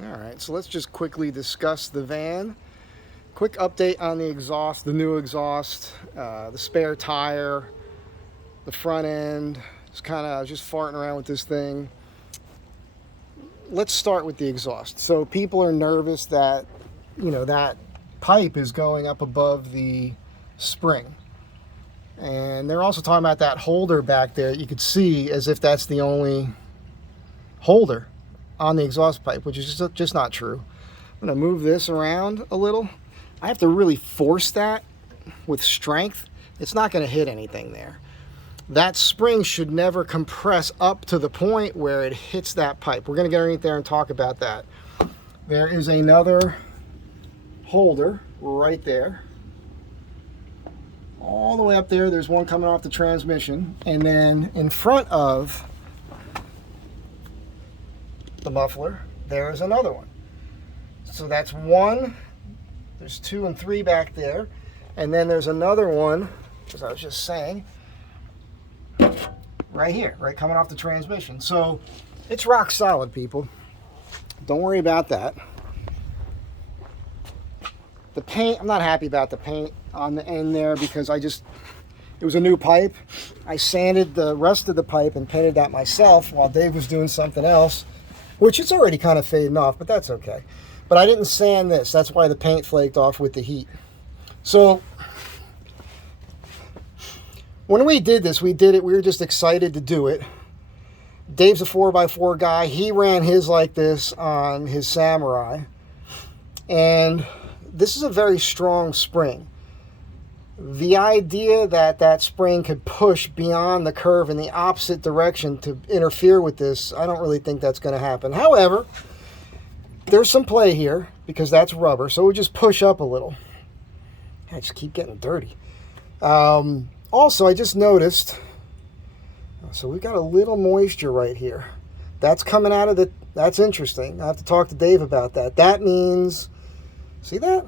All right, so let's just quickly discuss the van. Quick update on the exhaust, the new exhaust, the spare tire, the front end. Just farting around with this thing. Let's start with the exhaust. So people are nervous that, that pipe is going up above the spring. And they're also talking about that holder back there. You could see as if that's the only holder on the exhaust pipe, which is just not true. I'm going to move this around a little. I have to really force that with strength. It's not going to hit anything there. That spring should never compress up to the point where it hits that pipe. We're going to get underneath there and talk about that. There is another holder right there. All the way up there, there's one coming off the transmission. And then in front of the muffler, there's another one. So that's one. There's 2 and 3 back there. And then there's another one, as I was just saying, right here, right coming off the transmission. So it's rock solid, people. Don't worry about that. The paint, I'm not happy about the paint on the end there because it was a new pipe. I sanded the rest of the pipe and painted that myself while Dave was doing something else, which it's already kind of fading off, but that's okay. But I didn't sand this. That's why the paint flaked off with the heat. So when we did this, we were just excited to do it. Dave's a 4x4 guy. He ran his like this on his Samurai. And this is a very strong spring. The idea that that spring could push beyond the curve in the opposite direction to interfere with this, I don't really think that's going to happen. However, there's some play here because that's rubber, so we just push up a little. I just keep getting dirty. Also, I just noticed, so we've got a little moisture right here. That's coming out of that's interesting. I have to talk to Dave about that. That means, see that?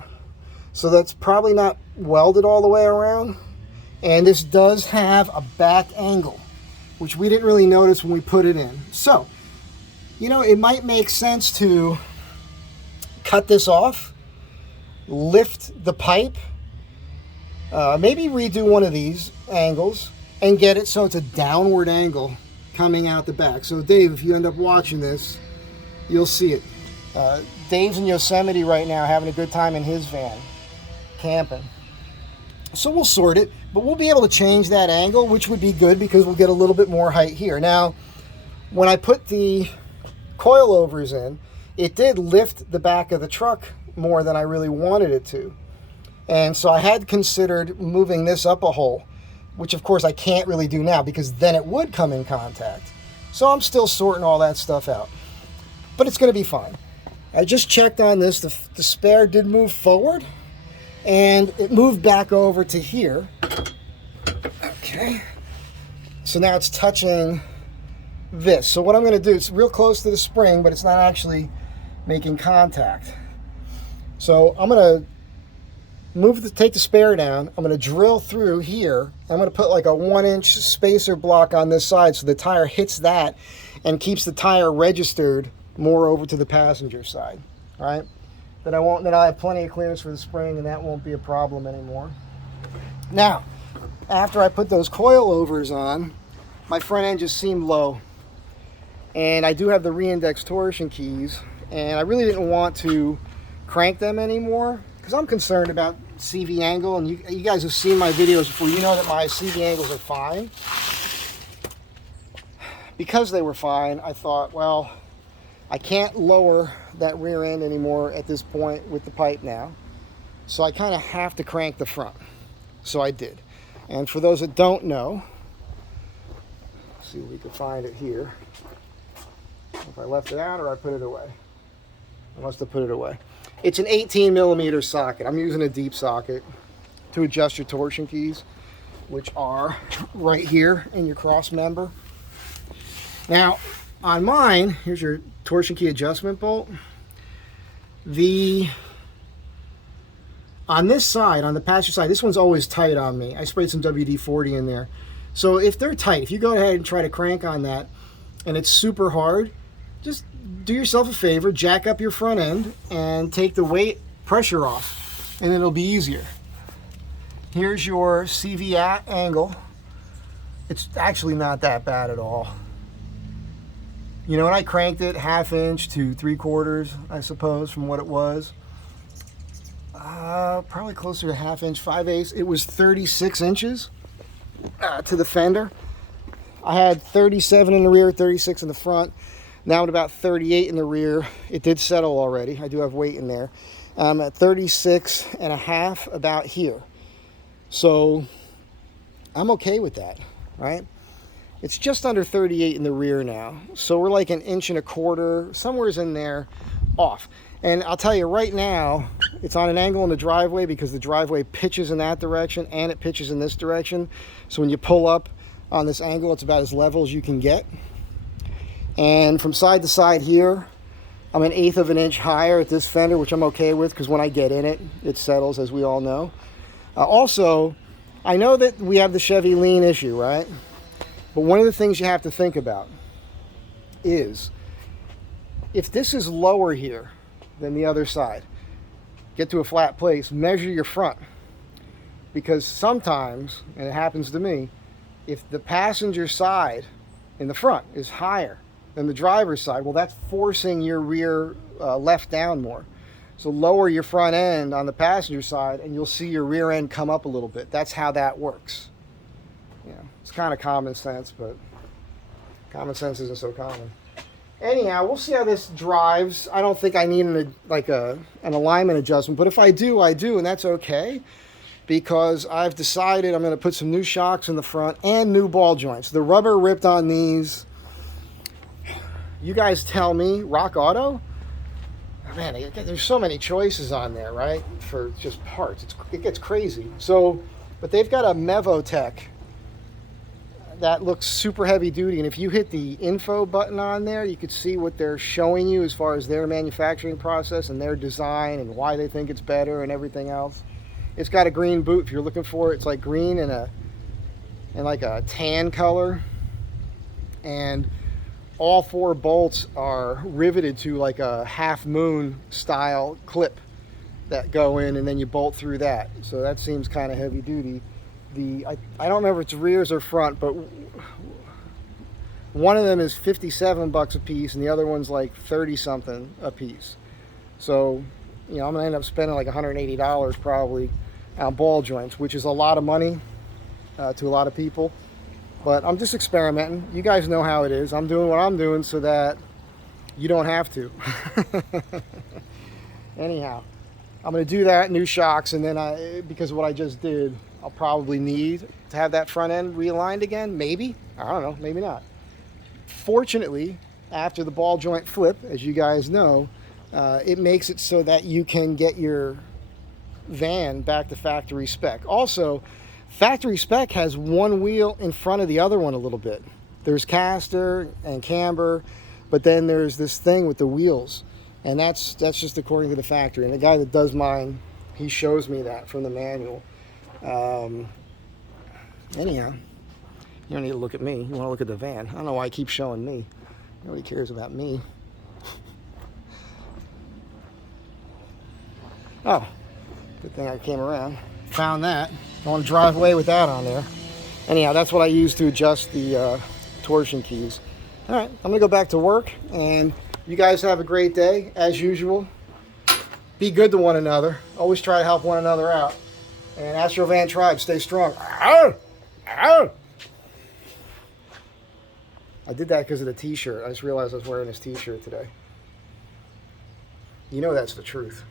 So that's probably not welded all the way around. And this does have a back angle, which we didn't really notice when we put it in. So, it might make sense to cut this off, lift the pipe, maybe redo one of these angles and get it so it's a downward angle coming out the back. So Dave, if you end up watching this, you'll see it. Dave's in Yosemite right now having a good time in his van, camping. So we'll sort it, but we'll be able to change that angle, which would be good because we'll get a little bit more height here. Now, when I put the coilovers in, it did lift the back of the truck more than I really wanted it to. And so I had considered moving this up a hole, which of course I can't really do now because then it would come in contact. So I'm still sorting all that stuff out. But it's going to be fine. I just checked on this. The spare did move forward and it moved back over to here. Okay. So now it's touching this. So what I'm going to do, it's real close to the spring, but it's not actually making contact. So I'm going to take the spare down. I'm going to drill through here. I'm going to put like a 1-inch spacer block on this side so the tire hits that and keeps the tire registered more over to the passenger side. All right. Then I have plenty of clearance for the spring and that won't be a problem anymore. Now, after I put those coilovers on, my front end just seemed low. And I do have the re-index torsion keys and I really didn't want to crank them anymore because I'm concerned about CV angle, and you guys have seen my videos before. You know that my CV angles are fine. Because they were fine, I thought, well, I can't lower that rear end anymore at this point with the pipe now. So I kind of have to crank the front. So I did. And for those that don't know, let's see if we can find it here. If I left it out or I put it away. I must have put it away. It's an 18 millimeter socket. I'm using a deep socket to adjust your torsion keys, which are right here in your cross member. Now, on mine, here's your torsion key adjustment bolt. On this side, on the passenger side, this one's always tight on me. I sprayed some WD-40 in there. So if they're tight, if you go ahead and try to crank on that and it's super hard, just do yourself a favor, jack up your front end and take the weight pressure off, and it'll be easier. Here's your CV angle. It's actually not that bad at all. You know, when I cranked it 1/2 inch to 3/4, I suppose, from what it was, probably closer to 1/2 inch, 5/8. It was 36 inches to the fender. I had 37 in the rear, 36 in the front. Now at about 38 in the rear. It did settle already. I do have weight in there. I'm at 36 and a half about here. So I'm okay with that, right? It's just under 38 in the rear now. So we're like 1 1/4 inches, somewhere's in there off. And I'll tell you right now, it's on an angle in the driveway because the driveway pitches in that direction and it pitches in this direction. So when you pull up on this angle, it's about as level as you can get. And from side to side here, I'm 1/8 of an inch higher at this fender, which I'm okay with because when I get in it, it settles, as we all know. Also, I know that we have the Chevy lean issue, right? But one of the things you have to think about is if this is lower here than the other side, get to a flat place, measure your front. Because sometimes, and it happens to me, if the passenger side in the front is higher than the driver's side, well, that's forcing your rear left down more. So lower your front end on the passenger side and you'll see your rear end come up a little bit. That's how that works. You know, it's kind of common sense, but common sense isn't so common. Anyhow, we'll see how this drives. I don't think I need an alignment adjustment, but if I do, I do, and that's okay because I've decided I'm going to put some new shocks in the front and new ball joints. The rubber ripped on these. You guys tell me, Rock Auto? Man, there's so many choices on there, right? For just parts. It gets crazy. So, but they've got a Mevotech that looks super heavy duty. And if you hit the info button on there, you could see what they're showing you as far as their manufacturing process and their design and why they think it's better and everything else. It's got a green boot. If you're looking for it, it's like green and like a tan color. And all 4 bolts are riveted to like a half moon style clip that go in and then you bolt through that. So that seems kind of heavy duty. I don't remember if it's rears or front, but one of them is $57 a piece and the other one's like 30 something a piece. So, you know, I'm gonna end up spending like $180 probably on ball joints, which is a lot of money to a lot of people. But I'm just experimenting. You guys know how it is. I'm doing what I'm doing so that you don't have to. Anyhow, I'm going to do that, new shocks, and then because of what I just did, I'll probably need to have that front end realigned again. Maybe. I don't know. Maybe not. Fortunately, after the ball joint flip, as you guys know, it makes it so that you can get your van back to factory spec. Also, factory spec has one wheel in front of the other one a little bit. There's caster and camber, but then there's this thing with the wheels, and that's just according to the factory. And the guy that does mine, he shows me that from the manual. Anyhow, you don't need to look at me. You want to look at the van. I don't know why I keep showing me. Nobody cares about me. Oh, good thing I came around. Found that. I want to drive away with that on there. Anyhow, that's what I use to adjust the torsion keys. All right, I'm going to go back to work, and you guys have a great day, as usual. Be good to one another. Always try to help one another out. And Astro Van Tribe, stay strong. Ow! Ow! I did that because of the t-shirt. I just realized I was wearing this t-shirt today. You know that's the truth.